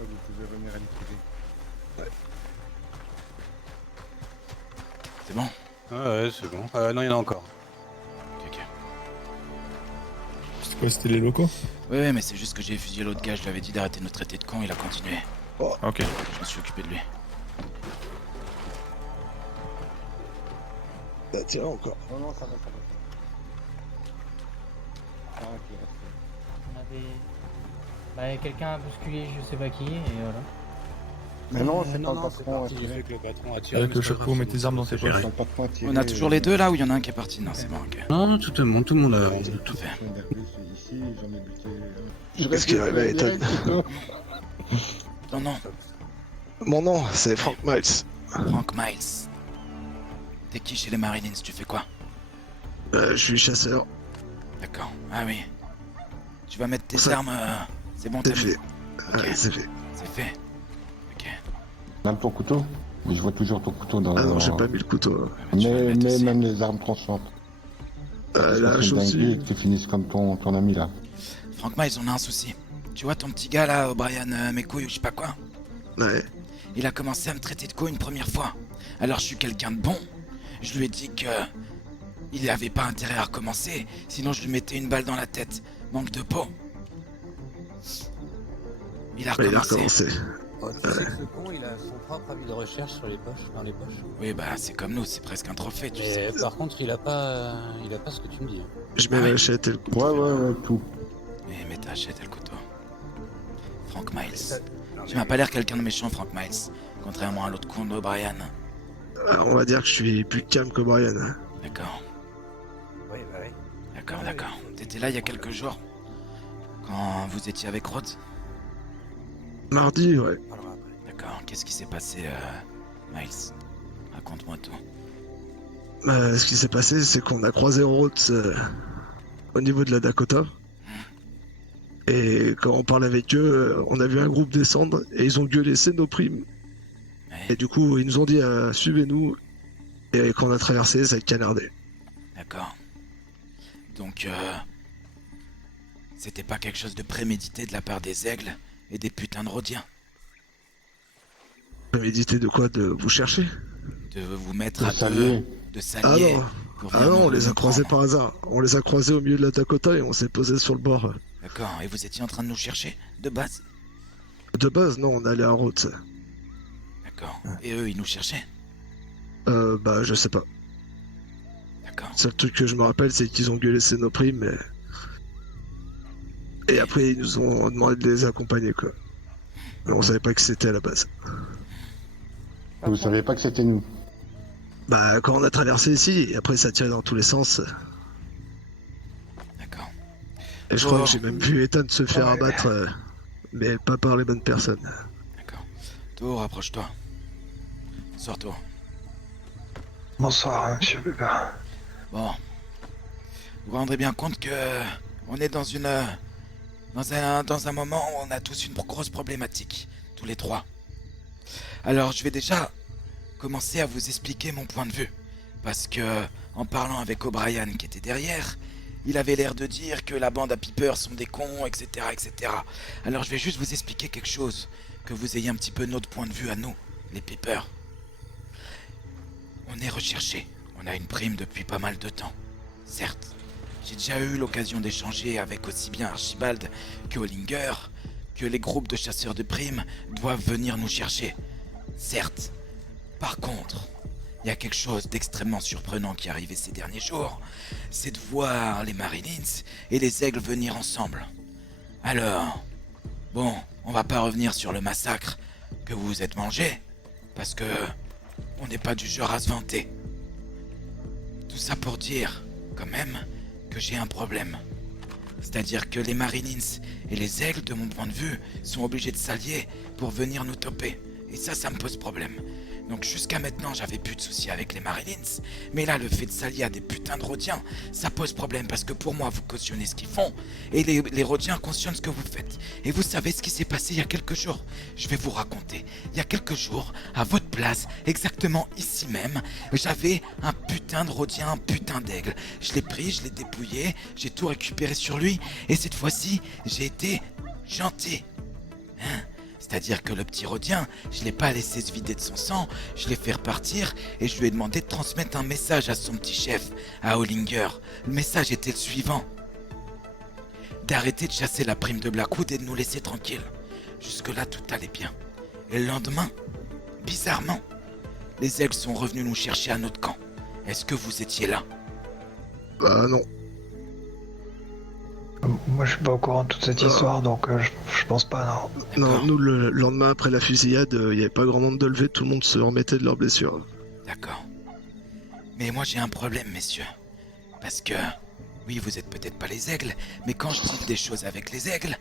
vous pouvez revenir à l'ITV. C'est bon? Ouais, c'est bon. Non, il y en a encore. Ok. C'est quoi, c'était les locaux? Ouais, mais c'est juste que j'ai fusillé l'autre gars, je lui avais dit d'arrêter de nous traiter de con, il a continué. Ok. Je me suis occupé de lui. Tiens, encore. Non, non, ça va. Ah, ok, reste. On avait... Bah, quelqu'un a bousculé je sais pas qui, et voilà. Mais non, c'est pas non, le c'est patron à parti. J'ai tirer. fait que le patron a tiré. Avec mais le c'est pas chapeau, grave, mets c'est tes bon, armes dans c'est tes géré. poches. C'est le patron à tirer. On a toujours les deux là ou il y en a un qui est parti? Non, c'est bon, ok. Non, tout le monde a. Tout fait. Je suis un RP, je suis ici, j'en ai buté. Qu'est-ce qui est arrivé à Ethan? Non, non, Mon nom, c'est Frank Miles. Frank Miles. T'es qui chez les Marines? Tu fais quoi? Je suis chasseur. D'accord. Ah oui. Tu vas mettre tes Ça- armes. C'est bon, C'est t'as mis? fait. Ok. Ouais, c'est fait. C'est fait. Ok. Même ton couteau? Mais je vois toujours ton couteau dans Ah non, j'ai le... pas mis le couteau. Ouais, mais tu vas le Mais, mettre aussi. même les armes tranchantes. Là, c'est j'en une dinguerie suis. que tu finisses comme ton ami là. Frank Miles, on a un souci. Tu vois ton petit gars là, O'Brien Mécouille ou je sais pas quoi? Ouais. Il a commencé à me traiter de con une première fois. Alors je suis quelqu'un de bon. Je lui ai dit que il avait pas intérêt à recommencer, sinon je lui mettais une balle dans la tête. Manque de peau. Il a Mais il a recommencé. recommencé. Oh, tu sais que ce con, il a son propre avis de recherche sur les poches, dans les poches. Oui, bah c'est comme nous, c'est presque un trophée, tu sais. Mais par contre, il a pas ce que tu me dis. Je mets Ah ouais. la chette et le couteau. Ouais, tout. Mais ta achète le couteau. Frank Miles. Tu m'as pas l'air quelqu'un de méchant, Frank Miles. Contrairement à l'autre con d'O'Brien. On va dire que je suis plus calme que Brian. D'accord, Oui, bah oui. d'accord. T'étais là il y a quelques jours. Quand vous étiez avec Rhodes. Mardi, ouais. On parlera après. D'accord, qu'est-ce qui s'est passé, Miles? Raconte-moi tout. Ce qui s'est passé, c'est qu'on a croisé Rhodes au niveau de la Dakota. Et quand on parle avec eux, on a vu un groupe descendre et ils ont gueulé c'est nos primes. Ouais, Et du coup, ils nous ont dit suivez-nous. Et quand on a traversé, ça a canardé. d'accord. Donc, c'était pas quelque chose de prémédité de la part des aigles et des putains de Rhodiens Méditer de quoi? De vous chercher? de vous mettre Le à salier. deux, de Ah s'allier. non, pour ah venir non, nous- on les a nous croisés prendre. par hasard. On les a croisés au milieu de la Dakota et on s'est posé sur le bord. D'accord, et vous étiez en train de nous chercher, de base? De base, non, on allait à Rhodes. D'accord. Et eux, ils nous cherchaient? Bah, je sais pas. D'accord. Le seul truc que je me rappelle, c'est qu'ils ont gueulé c'est nos primes, mais... Et après, ils nous ont demandé de les accompagner, quoi. Mais on savait pas que c'était à la base. Vous saviez pas que c'était nous. Bah, quand on a traversé ici, et après ça tirait dans tous les sens. D'accord. Et je crois que j'ai même vu Ethan se faire abattre, mais pas par les bonnes personnes. D'accord. Tour, rapproche-toi. Sors-toi. Bonsoir, monsieur Weber. Bon. Vous vous rendrez bien compte que on est dans une dans un moment où on a tous une grosse problématique, tous les trois. Alors je vais déjà commencer à vous expliquer mon point de vue, parce que en parlant avec O'Brien qui était derrière, il avait l'air de dire que la bande à Piper sont des cons, etc., etc. Alors je vais juste vous expliquer quelque chose, que vous ayez un petit peu notre point de vue à nous, les Piper. On est recherché. On a une prime depuis pas mal de temps. Certes, j'ai déjà eu l'occasion d'échanger avec aussi bien Archibald que Hollinger, que les groupes de chasseurs de primes doivent venir nous chercher. Certes. Par contre, il y a quelque chose d'extrêmement surprenant qui est arrivé ces derniers jours. C'est de voir les Marines et les aigles venir ensemble. Alors, bon, on va pas revenir sur le massacre que vous vous êtes mangé, parce que on n'est pas du genre à se vanter. Tout ça pour dire, quand même, que j'ai un problème. C'est-à-dire que les Marines et les aigles, de mon point de vue, sont obligés de s'allier pour venir nous toper. Et ça me pose problème. Donc jusqu'à maintenant, j'avais plus de soucis avec les Marines, mais là, le fait de s'allier à des putains de Rhodiens, ça pose problème parce que pour moi, vous cautionnez ce qu'ils font, et les Rhodiens cautionnent ce que vous faites. Et vous savez ce qui s'est passé il y a quelques jours? Je vais vous raconter. Il y a quelques jours, à votre place, exactement ici même, j'avais un putain de Rhodien, un putain d'aigle. Je l'ai pris, je l'ai dépouillé, j'ai tout récupéré sur lui, et cette fois-ci, j'ai été gentil. Hein? C'est-à-dire que le petit Rhodien, je l'ai pas laissé se vider de son sang, je l'ai fait repartir et je lui ai demandé de transmettre un message à son petit chef, à Hollinger. Le message était le suivant. D'arrêter de chasser la prime de Blackwood et de nous laisser tranquilles. Jusque-là, tout allait bien. Et le lendemain, bizarrement, les aigles sont revenus nous chercher à notre camp. Est-ce que vous étiez là? Bah non. Moi, je suis pas au courant de toute cette histoire, donc je pense pas, non. Non, D'accord. nous, le lendemain après la fusillade, il n'y avait pas grand nombre de levées, tout le monde se remettait de leurs blessures. D'accord. Mais moi j'ai un problème, messieurs. Parce que, oui, vous êtes peut-être pas les aigles, mais quand je dis des choses avec les aigles,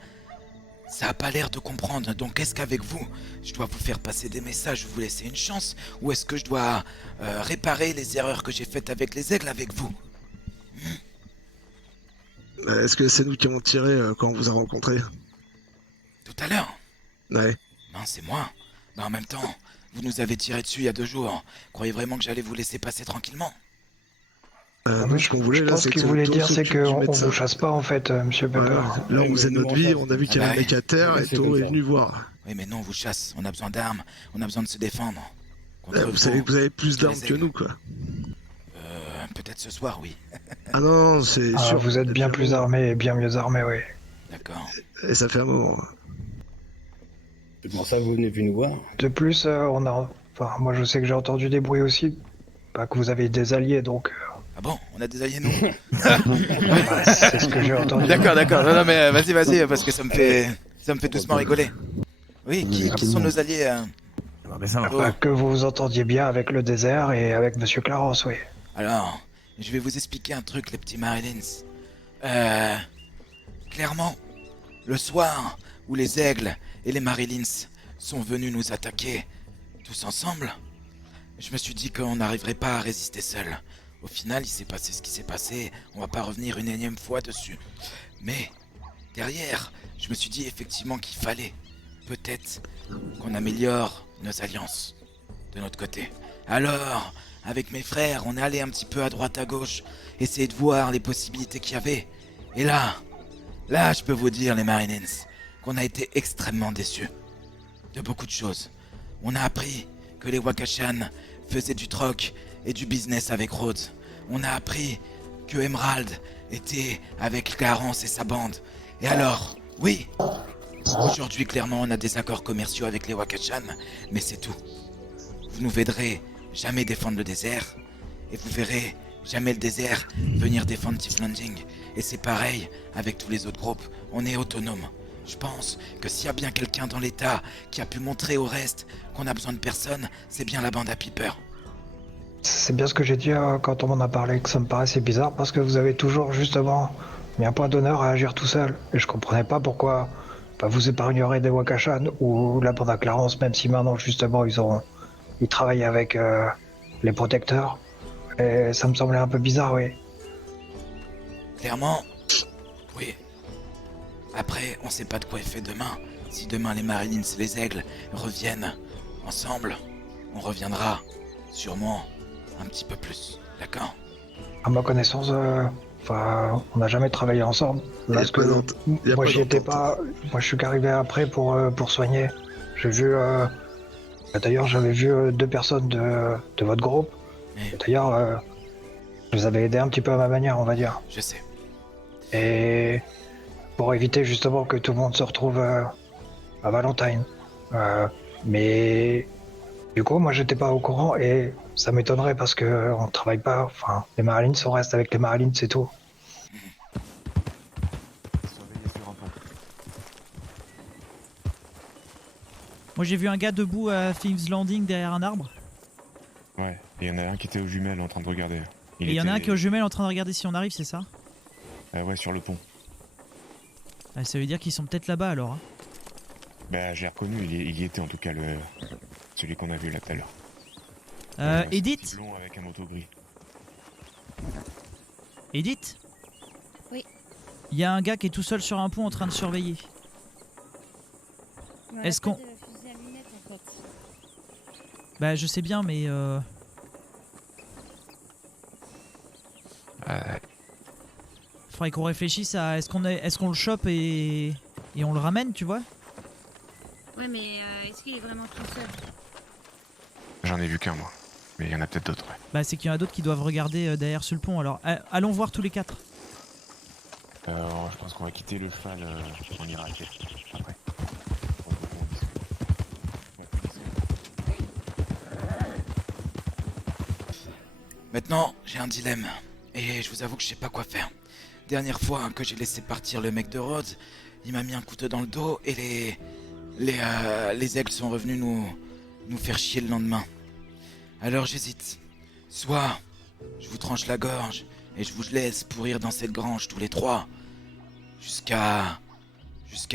ça a pas l'air de comprendre. Donc est-ce qu'avec vous, je dois vous faire passer des messages, vous laisser une chance, ou est-ce que je dois réparer les erreurs que j'ai faites avec les aigles avec vous? Est-ce que c'est nous qui avons tiré quand on vous a rencontré? Tout à l'heure? Ouais. Non, c'est moi. Mais en même temps, vous nous avez tiré dessus il y a 2 jours. Croyez vraiment que j'allais vous laisser passer tranquillement? Nous, ce qu'on voulait Je là, pense c'est que qu'il voulait Otto dire, c'est s'occupe du qu'on médecin. vous chasse pas, en fait, monsieur Pepper. Là, on faisait notre vie, on a vu qu'il y avait un mec à terre et c'est Otto comme est ça. venu voir. Oui, mais non, on vous chasse. On a besoin d'armes. On a besoin de se défendre. Contre Vous savez que vous avez plus contre d'armes les que aigles. nous, quoi. Peut-être ce soir, oui. Ah non, c'est Ah, sûr. vous êtes bien plus armé et bien mieux armé, oui. D'accord. Et ça fait un moment. C'est pour ça que vous venez plus nous voir. De plus, on a... Enfin, moi, je sais que j'ai entendu des bruits aussi. Pas que vous avez des alliés, donc... Ah bon, on a des alliés, nous? bah, c'est ce que j'ai entendu. D'accord, d'accord. Non, non, mais vas-y, parce que ça me fait doucement rigoler. Oui, qui sont nos alliés? Bah, que vous vous entendiez bien avec le désert et avec monsieur Clarence, oui. Alors, je vais vous expliquer un truc, les petits Marlins. Clairement, le soir où les aigles et les Marlins sont venus nous attaquer tous ensemble, je me suis dit qu'on n'arriverait pas à résister seul. Au final, il s'est passé ce qui s'est passé, on va pas revenir une énième fois dessus. Mais, derrière, je me suis dit effectivement qu'il fallait, peut-être, qu'on améliore nos alliances de notre côté. Alors, avec mes frères, on est allé un petit peu à droite à gauche, essayer de voir les possibilités qu'il y avait. Et là, je peux vous dire, les Marines, qu'on a été extrêmement déçus de beaucoup de choses. On a appris que les Wakashan faisaient du troc et du business avec Rhodes. On a appris que Emerald était avec Clarence et sa bande. Et alors, oui, aujourd'hui, clairement, on a des accords commerciaux avec les Wakashan, mais c'est tout. Vous nous verrez jamais défendre le désert, et vous verrez jamais le désert venir défendre Tiff Landing. Et c'est pareil avec tous les autres groupes, on est autonome. Je pense que s'il y a bien quelqu'un dans l'état qui a pu montrer au reste qu'on a besoin de personne, c'est bien la bande à Piper. C'est bien ce que j'ai dit quand on m'en a parlé, que ça me paraissait bizarre, parce que vous avez toujours, justement, mis un point d'honneur à agir tout seul. Et je comprenais pas pourquoi vous épargnerez des Wakashan ou la bande à Clarence, même si maintenant, justement, ils travaillent avec les protecteurs. Et ça me semblait un peu bizarre, oui. Clairement, oui. Après, on sait pas de quoi est fait demain. Si demain les Marines et les aigles reviennent ensemble, on reviendra sûrement un petit peu plus, d'accord? À ma connaissance, on n'a jamais travaillé ensemble. Parce que moi, j'y étais pas. Moi, je suis qu'arrivé après pour soigner. J'ai vu. D'ailleurs, j'avais vu 2 personnes de votre groupe. Et d'ailleurs, je les avais aidés un petit peu à ma manière, on va dire. Je sais. Et pour éviter justement que tout le monde se retrouve à Valentine. Mais du coup, moi, j'étais pas au courant et ça m'étonnerait parce que on travaille pas. Enfin, les Marlins, on reste avec les Marlins, c'est tout. Moi j'ai vu un gars debout à Thieves Landing derrière un arbre. Ouais, et il y en a un qui était aux jumelles en train de regarder. Et il y en a un qui est aux jumelles en train de regarder si on arrive, c'est ça? Ouais, sur le pont. Ah, ça veut dire qu'ils sont peut-être là-bas alors. Hein. Bah, j'ai reconnu, il y était en tout cas, celui qu'on a vu là tout à l'heure. Edith Blond avec un manteau gris. Edith? Oui. Il y a un gars qui est tout seul sur un pont en train de surveiller. Est-ce qu'on... Bah je sais bien mais faudrait qu'on réfléchisse à est-ce qu'on le chope et on le ramène, tu vois? Ouais, mais est-ce qu'il est vraiment tout seul? J'en ai vu qu'un, moi. Mais il y en a peut-être d'autres, ouais. Bah c'est qu'il y en a d'autres qui doivent regarder derrière sur le pont. Alors allons voir tous les 4. Je pense qu'on va quitter le cheval, on ira à pied. Après. Maintenant, j'ai un dilemme. Et je vous avoue que je sais pas quoi faire. Dernière fois que j'ai laissé partir le mec de Rhodes, il m'a mis un couteau dans le dos et les aigles sont revenus nous faire chier le lendemain. Alors j'hésite. Soit je vous tranche la gorge et je vous laisse pourrir dans cette grange tous les 3 jusqu'à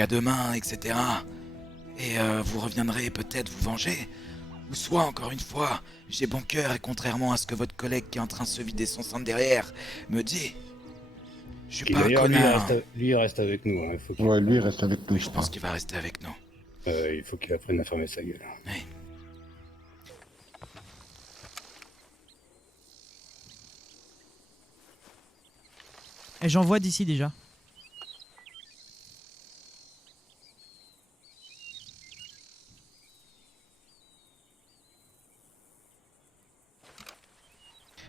demain, etc. Et vous reviendrez peut-être vous venger. Ou soit, encore une fois, j'ai bon cœur et contrairement à ce que votre collègue qui est en train de se vider son sang derrière me dit, je suis pas un D'ailleurs, connard. lui, il reste avec nous. Hein. Ouais, lui, il reste avec nous. Oui, je pense qu'il va rester avec nous. Il faut qu'il apprenne à fermer sa gueule. Oui. Et j'en vois d'ici déjà.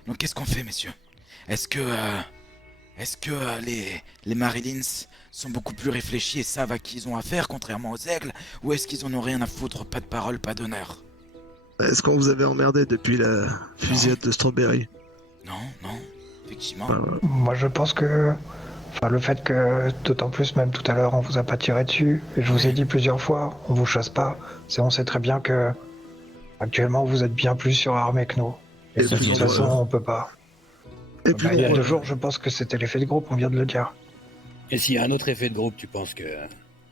Donc qu'est-ce qu'on fait, messieurs? Est-ce que les Marilins sont beaucoup plus réfléchis et savent à qui ils ont affaire, contrairement aux aigles, ou est-ce qu'ils en ont rien à foutre, pas de parole, pas d'honneur? Est-ce qu'on vous avait emmerdé depuis la fusillade de Strawberry? Non, effectivement. Moi, je pense que... Enfin, le fait que, d'autant plus, même tout à l'heure, on vous a pas tiré dessus, et je vous ai dit plusieurs fois, on vous chasse pas, on sait très bien que, actuellement, vous êtes bien plus surarmé que nous. Et de toute façon, on peut pas. Et Bah, il y a 2 jours, je pense que c'était l'effet de groupe, on vient de le dire. Et s'il y a un autre effet de groupe, tu penses que...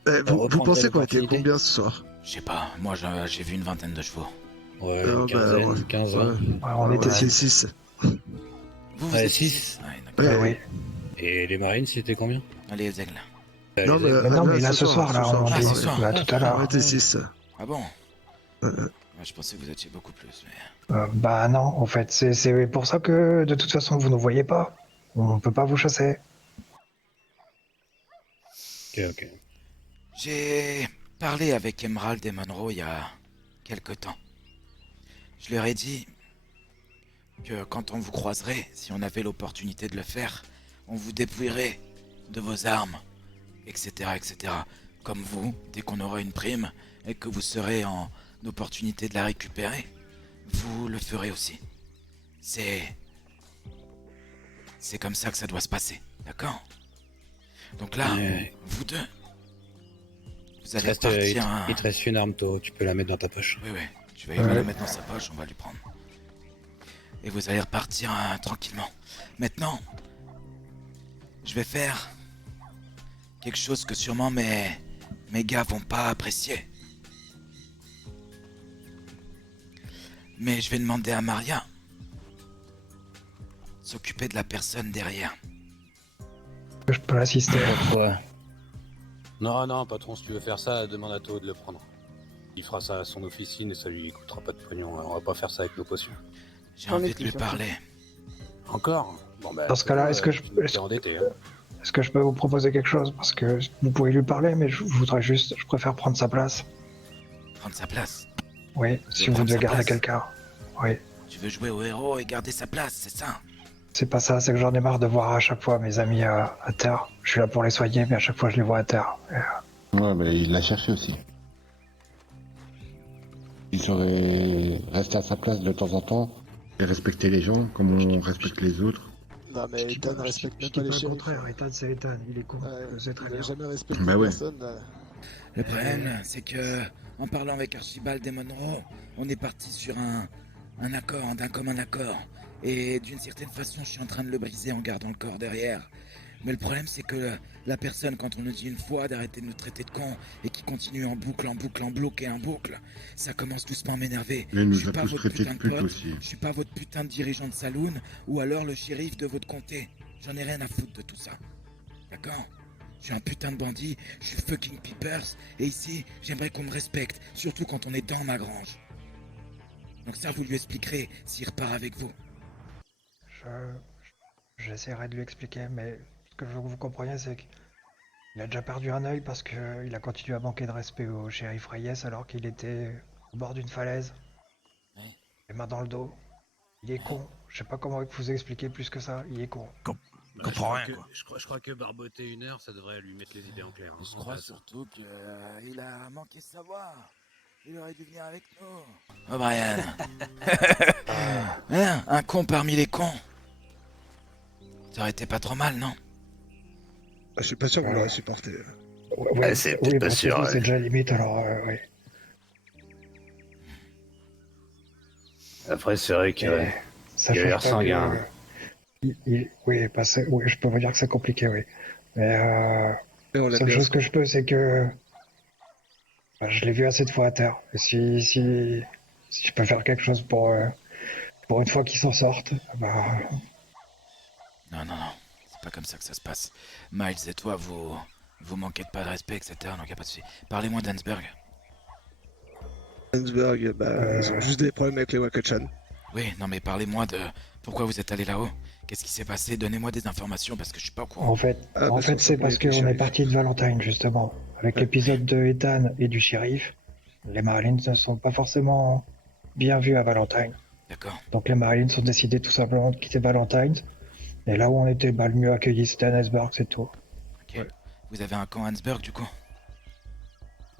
Vous pensez qu'on était l'opportunité combien ce soir? Je sais pas, moi j'ai vu une vingtaine de chevaux. Ouais, Ah, une quinzaine, 15, 20. On était 6. Vous Ouais, êtes 6. Ouais, d'accord. Oui. Et les marines, c'était combien? Allez, les aigles. Non, Les aigles. Mais non, mais là, ce soir, là, on Ah, dit... ce soir. Là, tout à l'heure. On était 6. Ah bon? Je pensais que vous étiez beaucoup plus, mais... Bah non, en fait, c'est pour ça que, de toute façon, vous ne voyez pas. On peut pas vous chasser. Ok. J'ai parlé avec Emerald et Monroe il y a quelque temps. Je leur ai dit que quand on vous croiserait, si on avait l'opportunité de le faire, on vous dépouillerait de vos armes, etc., etc. Comme vous, dès qu'on aura une prime et que vous serez en opportunité de la récupérer, vous le ferez aussi. C'est comme ça que ça doit se passer, d'accord? Donc là, vous deux, vous allez partir... Il te reste une arme, toi, tu peux la mettre dans ta poche. Oui, tu vas la mettre dans sa poche, on va lui prendre. Et vous allez repartir tranquillement. Maintenant, je vais faire quelque chose que sûrement mes gars vont pas apprécier. Mais je vais demander à Maria de s'occuper de la personne derrière. Je peux l'assister. Non, patron, si tu veux faire ça, demande à Théo de le prendre. Il fera ça à son officine et ça lui coûtera pas de pognon. On va pas faire ça avec nos potions. J'ai envie de lui parler. Encore? Bon, bah, Dans ce cas-là, est-ce que je peux vous proposer quelque chose? Parce que vous pouvez lui parler, mais je préfère prendre sa place. Prendre sa place? Oui, si vous devez garder quelqu'un. Oui. Tu veux jouer au héros et garder sa place, c'est ça? C'est pas ça, c'est que j'en ai marre de voir à chaque fois mes amis à terre. Je suis là pour les soigner, mais à chaque fois je les vois à terre. Ouais, mais il l'a cherché aussi. Il serait resté à sa place de temps en temps et respecter les gens comme on respecte les autres. Non mais Ethan ne respecte même pas les shérifs. Au contraire, Ethan c'est Ethan, il est con, c'est très Il bien. n'a jamais respecté Bah ouais. personne. Le problème, c'est que, en parlant avec Archibald et Monroe, on est parti sur un accord, d'un commun accord. Et d'une certaine façon, je suis en train de le briser en gardant le corps derrière. Mais le problème, c'est que la personne, quand on nous dit une fois d'arrêter de nous traiter de cons et qui continue en boucle, en bloc et en boucle, ça commence doucement à m'énerver. Il nous Je suis a pas tous votre traités putain de de pute pote, aussi. je suis pas votre putain de dirigeant de saloon ou alors le shérif de votre comté. J'en ai rien à foutre de tout ça. D'accord? Je suis un putain de bandit, je suis fucking Peepers, et ici, j'aimerais qu'on me respecte, surtout quand on est dans ma grange. Donc ça, vous lui expliquerez s'il repart avec vous. J'essaierai de lui expliquer, mais ce que je veux que vous compreniez, c'est que Il a déjà perdu un œil parce qu'il a continué à manquer de respect au shérif Reyes alors qu'il était au bord d'une falaise. Oui. Les mains dans le dos. Il est con. Je sais pas comment vous expliquer plus que ça. Il est con. Comprends rien, quoi. Je crois que barboter 1 heure, ça devrait lui mettre les idées en clair. Hein. Je crois surtout qu'il a manqué de savoir. Il aurait dû venir avec nous. Oh Brian. Hein, un con parmi les cons. Ça aurait été pas trop mal, non? Je suis pas sûr qu'on l'aurait supporté. Ouais, c'est peut-être pas sûr, ouais. C'est déjà limite alors, oui. Après, c'est vrai qu'il Ça il a change l'air pas sanguin. Oui, oui, je peux vous dire que c'est compliqué, oui. Mais Et on la l'a seule bien chose que je peux, c'est que je l'ai vu assez de fois à terre. Et si je peux faire quelque chose pour une fois qu'ils s'en sortent, bah... Non, c'est pas comme ça que ça se passe. Miles et toi, vous manquez de pas de respect, etc. Donc y a pas de souci. Parlez-moi d'Hansberg. Hansberg, ils ont juste des problèmes avec les Wakachan. Oui, non mais parlez-moi de pourquoi vous êtes allé là-haut. Qu'est-ce qui s'est passé? Donnez-moi des informations parce que je suis pas au courant. En fait, c'est parce qu'on est parti de Valentine, justement. Avec l'épisode de Ethan et du shérif, les Marines ne sont pas forcément bien vus à Valentine. D'accord. Donc les Marines ont décidé tout simplement de quitter Valentine. Et là où on était le mieux accueillis, c'était à Hansberg, c'est tout. Ok. Ouais. Vous avez un camp à Hansberg, du coup?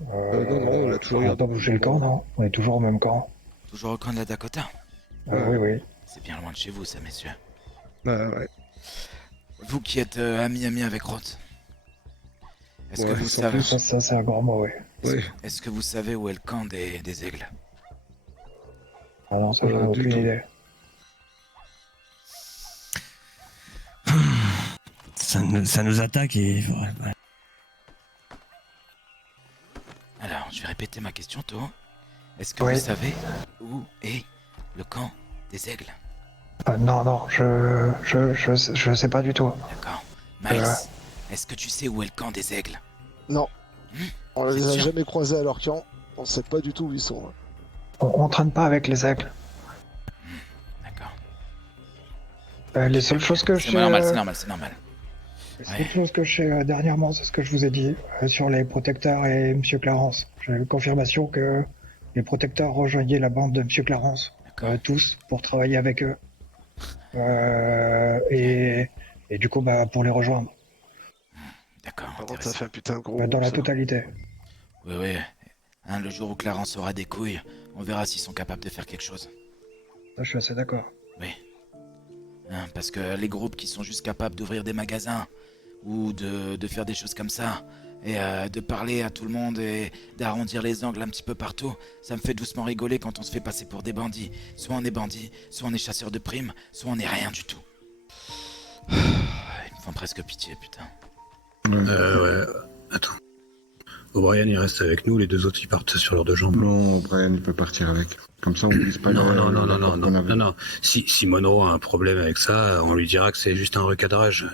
Non, on a toujours On n'a pas bougé le camp, non. On est toujours au même camp. Toujours au camp de la Dakota? Oui. C'est bien loin de chez vous, ça, messieurs. Ouais. Vous qui êtes ami avec Roth, est-ce que vous savez... Ça c'est un grand mot, oui. Est-ce que vous savez où est le camp des aigles? Ah non, ça j'en ai aucune idée. Ça nous attaque et... Alors, je vais répéter ma question, Tho. Est-ce que vous savez où est le camp des aigles? Non, je sais pas du tout. D'accord. Miles, est-ce que tu sais où est le camp des aigles? Non. On les a jamais croisés à leur camp. On sait pas du tout où ils sont. On traîne pas avec les aigles. D'accord. Les seules choses que je sais... C'est normal. Les seules choses que je sais dernièrement, c'est ce que je vous ai dit sur les protecteurs et Monsieur Clarence. J'ai eu confirmation que les protecteurs rejoignaient la bande de Monsieur Clarence. Tous, pour travailler avec eux. Et du coup, pour les rejoindre. D'accord. Par contre, ça fait un putain gros... Dans la totalité. Oui. Hein, le jour où Clarence aura des couilles, on verra s'ils sont capables de faire quelque chose. Ça, je suis assez d'accord. Oui. Hein, parce que les groupes qui sont juste capables d'ouvrir des magasins, ou de faire des choses comme ça, et de parler à tout le monde et d'arrondir les angles un petit peu partout, ça me fait doucement rigoler quand on se fait passer pour des bandits. Soit on est bandits, soit on est chasseurs de primes, soit on est rien du tout. Ils me font presque pitié, putain. Ouais. Attends. O'Brien, il reste avec nous, les 2 autres, ils partent sur leurs 2 jambes. Non, O'Brien, il peut partir avec. Comme ça, on glisse pas Non. Si Monroe a un problème avec ça, on lui dira que c'est juste un recadrage.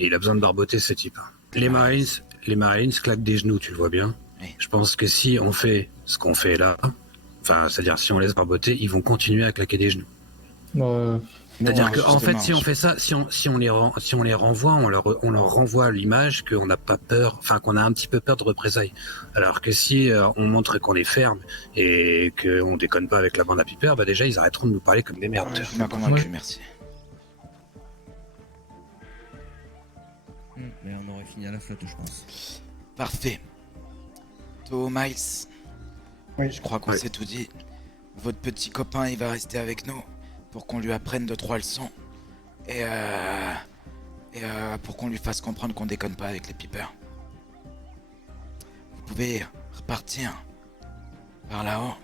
Et il a besoin de barboter, ce type. Les Marines claquent des genoux, tu le vois bien. Oui. Je pense que si on fait ce qu'on fait là, enfin, c'est-à-dire si on laisse barboter, ils vont continuer à claquer des genoux. C'est-à-dire qu'en fait, si on fait ça, si on les renvoie, on leur renvoie l'image qu'on n'a pas peur, enfin qu'on a un petit peu peur de représailles. Alors que si on montre qu'on est ferme et qu'on déconne pas avec la bande à Piper, déjà ils arrêteront de nous parler comme des merdes. Je suis pas convaincu, merci. Mais on aurait fini à la flotte, je pense. Parfait. Tho, Miles. Oui. Je crois qu'on s'est tout dit. Votre petit copain, il va rester avec nous pour qu'on lui apprenne 2-3 leçons. Et pour qu'on lui fasse comprendre qu'on déconne pas avec les Piper. Vous pouvez repartir par là-haut,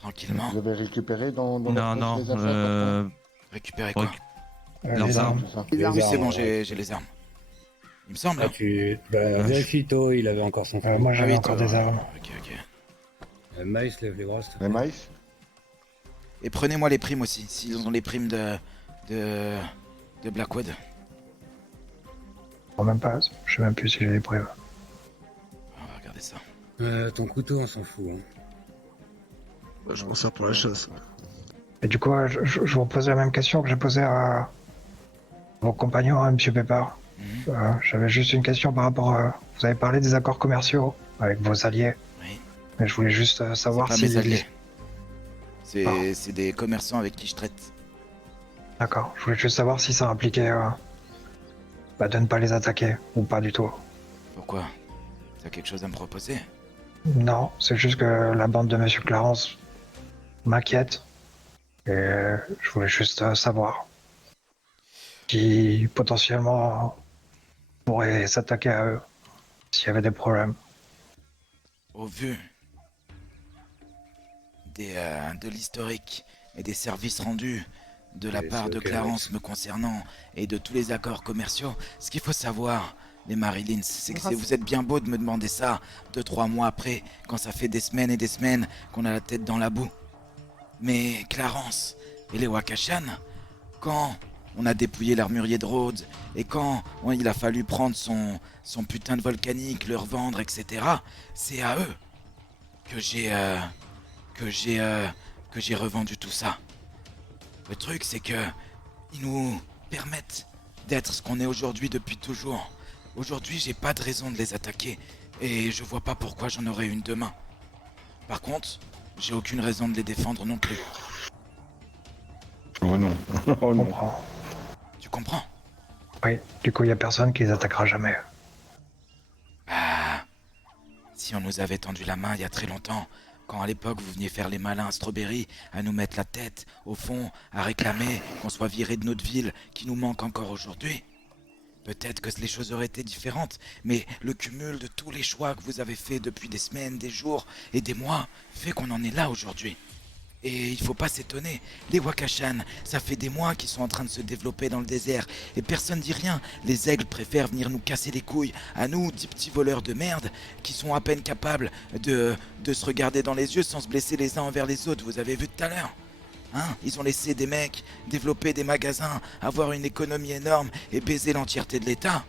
tranquillement. Vous avez récupéré dans Non, les affaires, Récupérer quoi? Les armes. Oui, c'est bon, j'ai les armes. Il me semble. Vérifie, Tho, il avait encore son feu. Moi j'avais encore des armes. Ok. Miles, lève les grosses. Les maïs. Et prenez-moi les primes aussi, s'ils ont les primes de Blackwood. Même pas, je sais même plus si j'ai les preuves. On va regarder ça. Ton couteau, on s'en fout. Je m'en sers pour la chasse. Et du coup, je vous pose la même question que j'ai posée à vos compagnons, à M. Pépard. J'avais juste une question par rapport à... Vous avez parlé des accords commerciaux avec vos alliés. Oui. Mais je voulais juste savoir Pas si... mes alliés. C'est des commerçants avec qui je traite. D'accord. Je voulais juste savoir si ça impliquait de ne pas les attaquer ou pas du tout. Pourquoi? T'as quelque chose à me proposer? Non, c'est juste que la bande de Monsieur Clarence m'inquiète. Et je voulais juste savoir qui potentiellement pourrait s'attaquer à eux s'il y avait des problèmes. Au vu de l'historique et des services rendus de la part de Clarence me concernant et de tous les accords commerciaux, ce qu'il faut savoir, les Marylins, c'est que vous êtes bien beau de me demander ça 2-3 mois après, quand ça fait des semaines et des semaines qu'on a la tête dans la boue. Mais Clarence et les Wakashan, quand on a dépouillé l'armurier de Rhodes et quand il a fallu prendre son putain de volcanique, le revendre, etc., c'est à eux que j'ai revendu tout ça. Le truc, c'est que ils nous permettent d'être ce qu'on est aujourd'hui depuis toujours. Aujourd'hui, j'ai pas de raison de les attaquer et je vois pas pourquoi j'en aurais une demain. Par contre, j'ai aucune raison de les défendre non plus. Oh non. Oh non. Tu comprends? Oui, du coup, il y a personne qui les attaquera jamais. Ah, si on nous avait tendu la main il y a très longtemps, quand à l'époque vous veniez faire les malins à Strawberry, à nous mettre la tête au fond, à réclamer qu'on soit viré de notre ville qui nous manque encore aujourd'hui, peut-être que les choses auraient été différentes, mais le cumul de tous les choix que vous avez faits depuis des semaines, des jours et des mois fait qu'on en est là aujourd'hui. Et il faut pas s'étonner, les Wakashan, ça fait des mois qu'ils sont en train de se développer dans le désert, et personne dit rien. Les aigles préfèrent venir nous casser les couilles, à nous, 10 petits voleurs de merde, qui sont à peine capables de se regarder dans les yeux sans se blesser les uns envers les autres, vous avez vu tout à l'heure. Hein, ils ont laissé des mecs développer des magasins, avoir une économie énorme et baiser l'entièreté de l'État.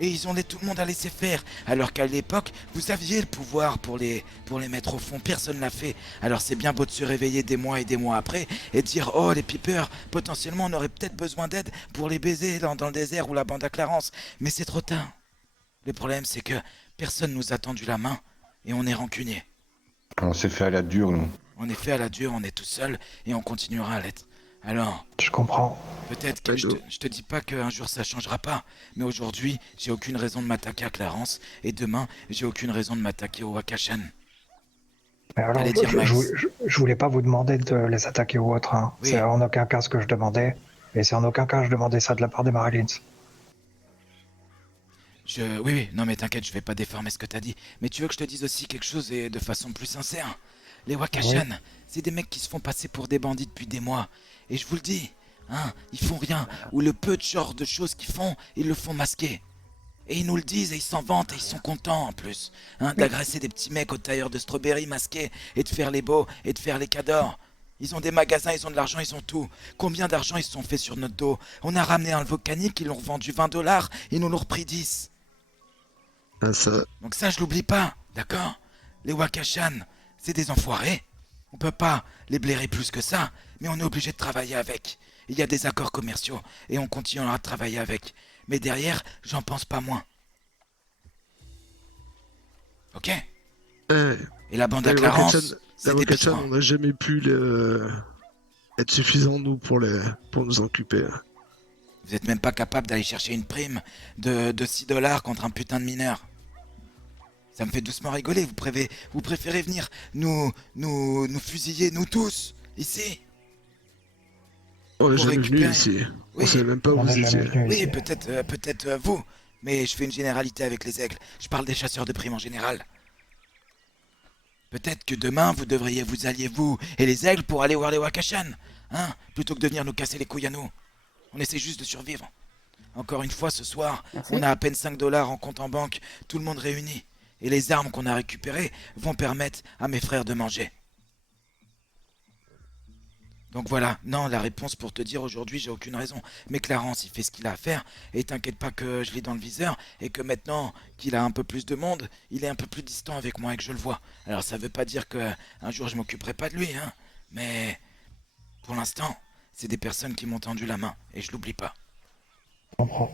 Et ils ont tout le monde à laisser faire, alors qu'à l'époque, vous aviez le pouvoir pour les mettre au fond, personne l'a fait. Alors c'est bien beau de se réveiller des mois et des mois après et de dire « Oh, les pipeurs, potentiellement on aurait peut-être besoin d'aide pour les baiser dans le désert ou la bande à Clarence. » Mais c'est trop tard. Le problème, c'est que personne nous a tendu la main et on est rancunier. On s'est fait à la dure, nous. On est fait à la dure, on est tout seul et on continuera à l'être. Alors, je comprends. Peut-être que je te dis pas qu'un jour ça changera pas, mais aujourd'hui, j'ai aucune raison de m'attaquer à Clarence, et demain, j'ai aucune raison de m'attaquer aux Wakashan. Mais alors, je voulais pas vous demander de les attaquer ou autre. Hein. Oui. C'est en aucun cas ce que je demandais, et c'est en aucun cas je demandais ça de la part des Marylins. Oui, non mais t'inquiète, je vais pas déformer ce que t'as dit, mais tu veux que je te dise aussi quelque chose et de façon plus sincère? Les Wakashan, c'est des mecs qui se font passer pour des bandits depuis des mois, et je vous le dis, hein, ils font rien, ou le peu de genre de choses qu'ils font, ils le font masquer. Et ils nous le disent et ils s'en vantent et ils sont contents en plus, hein, d'agresser des petits mecs au tailleur de Strawberry masqués et de faire les beaux et de faire les cadors. Ils ont des magasins, ils ont de l'argent, ils ont tout. Combien d'argent ils se sont fait sur notre dos? On a ramené un volcanique, ils l'ont revendu $20, ils nous l'ont repris 10. Donc ça je l'oublie pas, d'accord? Les Wakashan, c'est des enfoirés. On peut pas les blairer plus que ça, mais on est obligé de travailler avec. Il y a des accords commerciaux et on continuera de travailler avec. Mais derrière, j'en pense pas moins. Ok? Et la bande à Clarence, la Wakashan, on n'a jamais pu être suffisant nous pour nous occuper. Vous êtes même pas capable d'aller chercher une prime de $6 contre un putain de mineur. Ça me fait doucement rigoler, vous préférez venir nous fusiller, nous tous, ici. On n'est jamais venu ici. Oui. On sait même pas où vous étiez. Oui, peut-être vous, mais je fais une généralité avec les aigles. Je parle des chasseurs de primes en général. Peut-être que demain, vous devriez vous allier, vous et les aigles, pour aller voir les Wakashan, hein, plutôt que de venir nous casser les couilles à nous. On essaie juste de survivre. Encore une fois, ce soir, on a à peine $5 en compte en banque, tout le monde réuni. Et les armes qu'on a récupérées vont permettre à mes frères de manger. Donc voilà, non, la réponse pour te dire aujourd'hui, j'ai aucune raison. Mais Clarence, il fait ce qu'il a à faire, et t'inquiète pas que je l'ai dans le viseur, et que maintenant qu'il a un peu plus de monde, il est un peu plus distant avec moi et que je le vois. Alors ça veut pas dire qu'un jour je m'occuperai pas de lui, hein, mais pour l'instant, c'est des personnes qui m'ont tendu la main, et je l'oublie pas. Je comprends.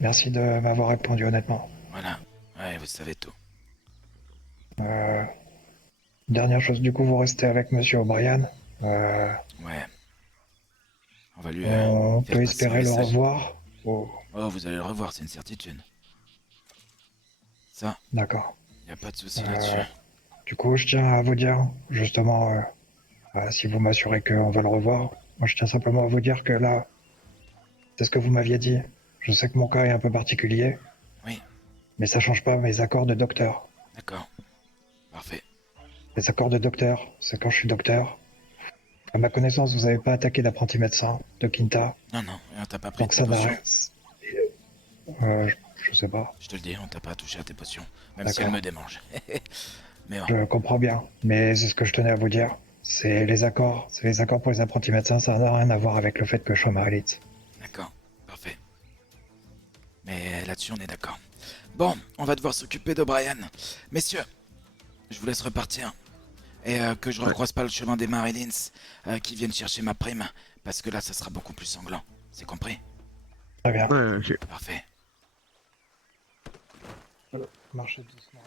Merci de m'avoir répondu honnêtement. Voilà. Ouais, vous savez tout. Dernière chose, du coup, vous restez avec Monsieur O'Brien. Ouais. On va lui. On faire peut passer un espérer le message. revoir. Oh, vous allez le revoir, c'est une certitude. Ça, d'accord. y a pas de souci là-dessus. Du coup, je tiens à vous dire, justement, si vous m'assurez qu'on va le revoir, moi je tiens simplement à vous dire que là, c'est ce que vous m'aviez dit. Je sais que mon cas est un peu particulier. Oui. Mais ça change pas mes accords de docteur. D'accord. Parfait. Les accords de docteur, c'est quand je suis docteur. À ma connaissance, vous avez pas attaqué d'apprenti médecin de Quinta. Non, on t'a pas pris Donc tes ça potions. n'arrête. Je sais pas. Je te le dis, on t'a pas touché à tes potions. Même si D'accord. elles me démangent. Mais bon. Je comprends bien, mais c'est ce que je tenais à vous dire. C'est les accords pour les apprentis médecins, ça n'a rien à voir avec le fait que je sois Marilith. D'accord. Parfait. Mais là-dessus, on est d'accord. Bon, on va devoir s'occuper d'O'Brien. Messieurs, je vous laisse repartir. Et que je recroise pas le chemin des Marylins qui viennent chercher ma prime. Parce que là, ça sera beaucoup plus sanglant. C'est compris? Très bien. Ouais, ok. Parfait. Marchez doucement.